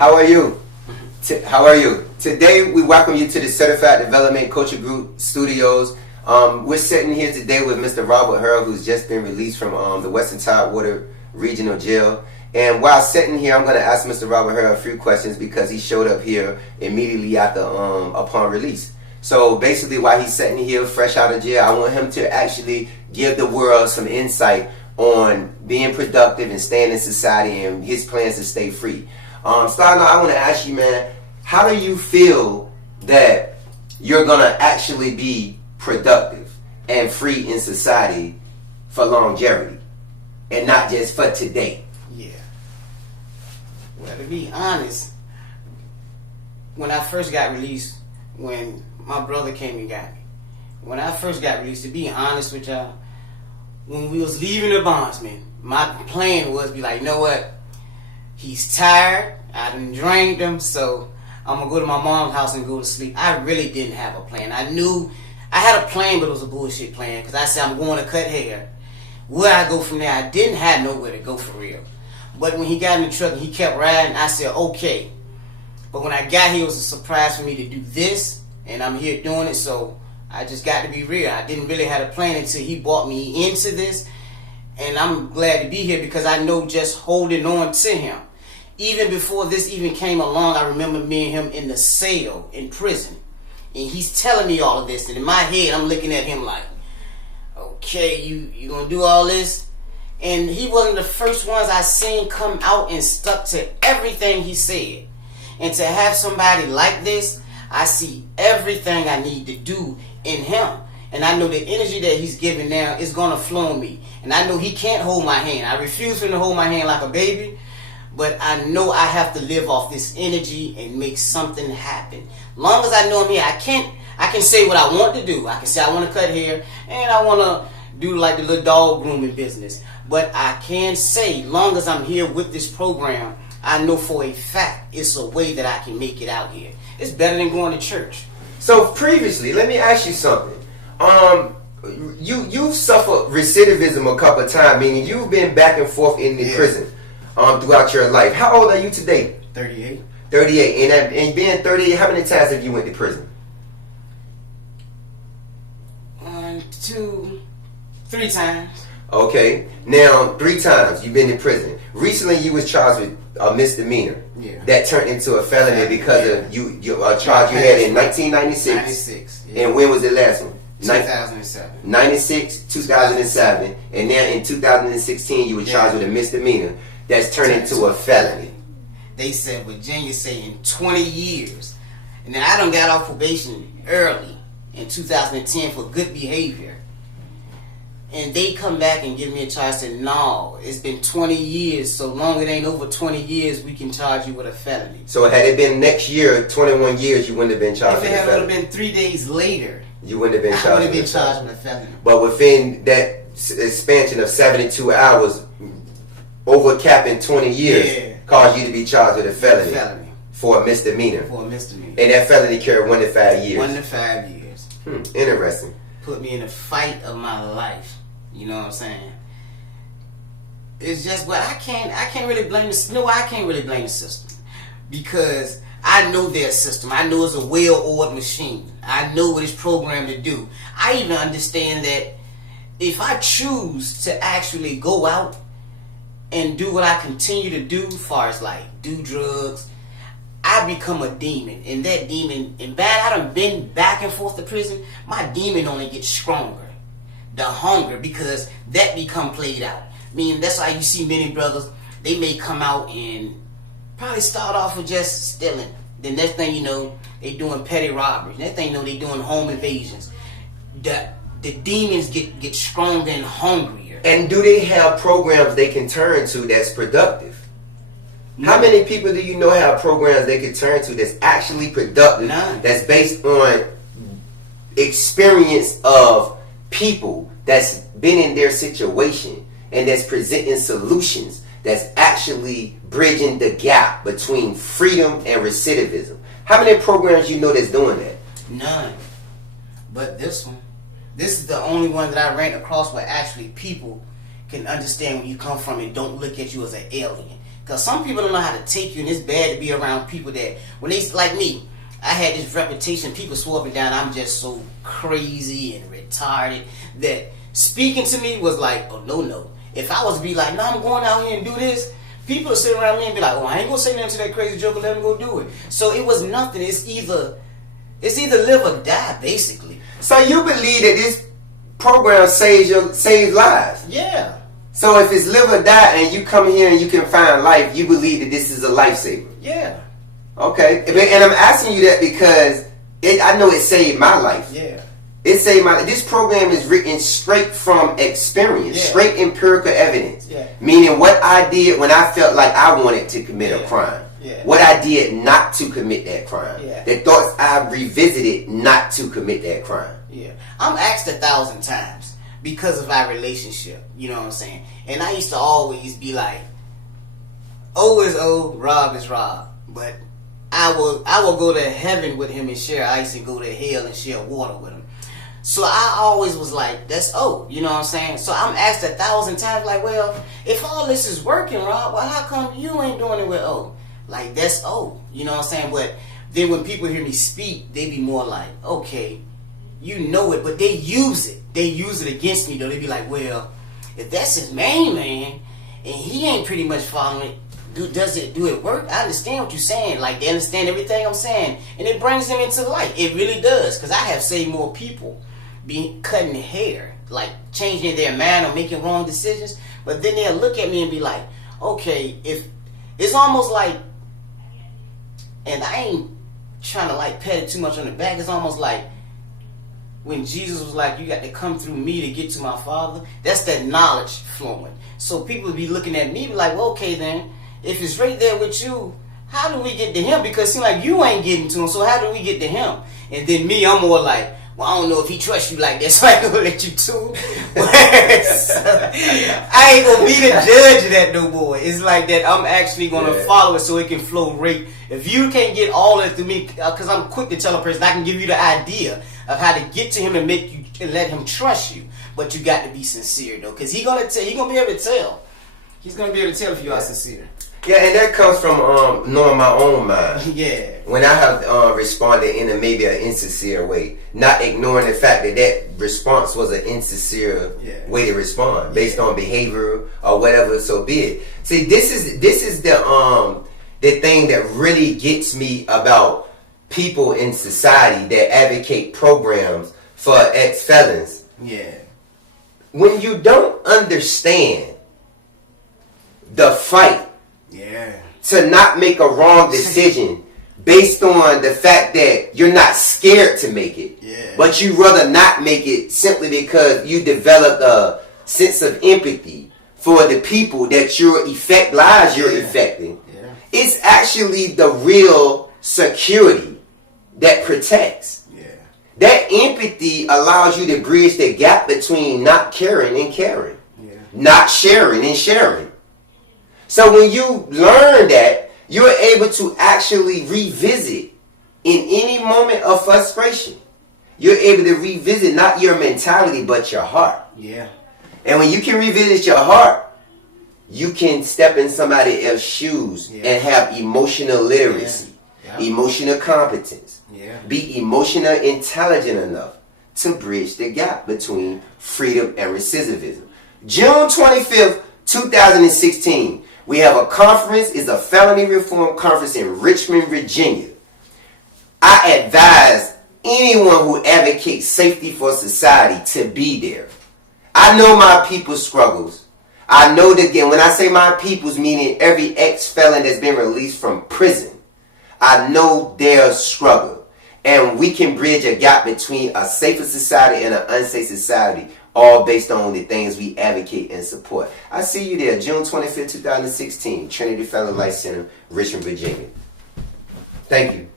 How are you? How are you? Today we welcome you to the Certified Development Coaching Group Studios. We're sitting here today with Mr. Robert Hurl, who's just been released from the Western Tidewater Regional Jail. And while sitting here, I'm going to ask Mr. Robert Hurl a few questions because he showed up here immediately after upon release. So basically, while he's sitting here fresh out of jail, I want him to actually give the world some insight on being productive and staying in society and his plans to stay free. Starting out, I want to ask you, man, how do you feel that you're going to actually be productive and free in society for longevity and not just for today? Yeah. Well, to be honest, when I first got released, when my brother came and got me, when I first got released, to be honest with y'all, when we was leaving the bondsman, my plan was be like, you know what? He's tired. I done drained him, so I'm going to go to my mom's house and go to sleep. I really didn't have a plan. I knew I had a plan, but it was a bullshit plan because I said I'm going to cut hair. Where I go from there, I didn't have nowhere to go for real. But when he got in the truck and he kept riding, I said, okay. But when I got here, it was a surprise for me to do this, and I'm here doing it, so I just got to be real. I didn't really have a plan until he brought me into this, and I'm glad to be here because I know just holding on to him. Even before this even came along, I remember me and him in the cell in prison. And he's telling me all of this. And in my head, I'm looking at him like, okay, you gonna do all this? And he wasn't the first ones I seen come out and stuck to everything he said. And to have somebody like this, I see everything I need to do in him. And I know the energy that he's giving now is gonna flow on me. And I know he can't hold my hand. I refuse for him to hold my hand like a baby. But I know I have to live off this energy and make something happen. Long as I know I'm here, I can say what I want to do. I can say I want to cut hair and I want to do like the little dog grooming business. But I can say, long as I'm here with this program, I know for a fact it's a way that I can make it out here. It's better than going to church. So previously, let me ask you something. You've suffered recidivism a couple of times, meaning you've been back and forth in the prison. Throughout your life. How old are you today? 38. 38. And being 38, how many times have you went to prison? 1, 2, 3 times. Okay. Now, 3 times you've been in prison. Recently, you was charged with a misdemeanor. Yeah. That turned into a felony because of a charge you had in 1996. 96. Yeah. And when was the last one? 2007. 96, 2007. And now in 2016, you were charged with a misdemeanor. That's turned into a felony. They said Virginia say in 20 years. And then I done got off probation early in 2010 for good behavior. And they come back and give me a charge. Said, no, it's been 20 years. So long it ain't over 20 years, we can charge you with a felony. So had it been next year, 21 years, you wouldn't have been charged with a felony. If it would have been 3 days later, you wouldn't have been charged with a felony. But within that expansion of 72 hours, overcapping 20 years caused you to be charged with a felony for a misdemeanor. And that felony carried 1 to 5 years. 1 to 5 years. Interesting. Put me in the fight of my life. You know what I'm saying? It's just, but I can't really blame the. No, I can't really blame the system because I know their system. I know it's a well-oiled machine. I know what it's programmed to do. I even understand that if I choose to actually go out and do what I continue to do, as far as like do drugs, I become a demon. And that demon, and bad, I done been back and forth to prison, my demon only gets stronger. The hunger, because that become played out. I mean, that's why you see many brothers, they may come out and probably start off with just stealing. Then next thing you know, they doing petty robberies. Next thing you know, they doing home invasions. The demons get stronger and hungrier. And do they have programs they can turn to that's productive? No. How many people do you know have programs they can turn to that's actually productive? None. That's based on experience of people that's been in their situation and that's presenting solutions that's actually bridging the gap between freedom and recidivism. How many programs you know that's doing that? None. But this one. This is the only one that I ran across where actually people can understand where you come from and don't look at you as an alien. Because some people don't know how to take you, and it's bad to be around people that, when they, like me, I had this reputation, people swore up and down, I'm just so crazy and retarded, that speaking to me was like, oh, no. If I was to be like, no, I'm going out here and do this, people would sit around me and be like, oh, I ain't going to say nothing to that crazy joker, let him go do it. So it was nothing. It's either live or die, basically. So you believe that this program saves lives? Yeah. So if it's live or die and you come here and you can find life, you believe that this is a lifesaver? Yeah. Okay. And I'm asking you that because I know it saved my life. Yeah. It saved my life. This program is written straight from experience, straight empirical evidence. Yeah. Meaning what I did when I felt like I wanted to commit a crime. Yeah. What I did not to commit that crime. Yeah. The thoughts I revisited not to commit that crime. Yeah. I'm asked 1,000 times because of our relationship. You know what I'm saying? And I used to always be like, O is O, Rob is Rob. But I will go to heaven with him and share ice, and go to hell and share water with him. So I always was like, that's O, you know what I'm saying? So I'm asked 1,000 times, like, well, if all this is working, Rob, well, how come you ain't doing it with O? Like, that's O, you know what I'm saying? But then when people hear me speak, they be more like, okay, you know it, but they use it. They use it against me, though. They be like, well, if that's his main man, and he ain't pretty much following it, do it work? I understand what you're saying. Like, they understand everything I'm saying, and it brings them into light. It really does, because I have saved more people be cutting hair, like changing their mind or making wrong decisions. But then they'll look at me and be like, okay, if it's almost like, and I ain't trying to like pat it too much on the back, it's almost like when Jesus was like, you got to come through me to get to my Father. That's that knowledge flowing. So people be looking at me be like, well, okay then, if it's right there with you, how do we get to him? Because it seems like you ain't getting to him, so how do we get to him? And then me, I'm more like, well, I don't know if he trusts you like that, so I ain't gonna let you too. I ain't gonna be the judge of that no more. It's like that I'm actually gonna follow it so it can flow right. If you can't get all that through me, because I'm quick to tell a person, I can give you the idea of how to get to him and make you and let him trust you. But you got to be sincere though, because he gonna be able to tell. He's gonna be able to tell if you are sincere. Yeah, and that comes from knowing my own mind. Yeah. When I have responded in maybe an insincere way, not ignoring the fact that response was an insincere way to respond based on behavior or whatever, so be it. See, this is the thing that really gets me about people in society that advocate programs for ex-felons. Yeah. When you don't understand the fight to not make a wrong decision based on the fact that you're not scared to make it, but you rather not make it simply because you developed a sense of empathy for the people that you're affecting. It's actually the real security that protects. That empathy allows you to bridge the gap between not caring and caring, not sharing and sharing. So when you learn that, you're able to actually revisit in any moment of frustration. You're able to revisit not your mentality, but your heart. Yeah. And when you can revisit your heart, you can step in somebody else's shoes and have emotional literacy, emotional competence, be emotional intelligent enough to bridge the gap between freedom and recidivism. June 25th, 2016. We have a conference. It's a felony reform conference in Richmond, Virginia. I advise anyone who advocates safety for society to be there. I know my people's struggles. I know that, again, when I say my people's, meaning every ex-felon that's been released from prison, I know their struggle. And we can bridge a gap between a safer society and an unsafe society, all based on the things we advocate and support. I see you there, June 25th, 2016, Trinity Fellow Life Center, Richmond, Virginia. Thank you.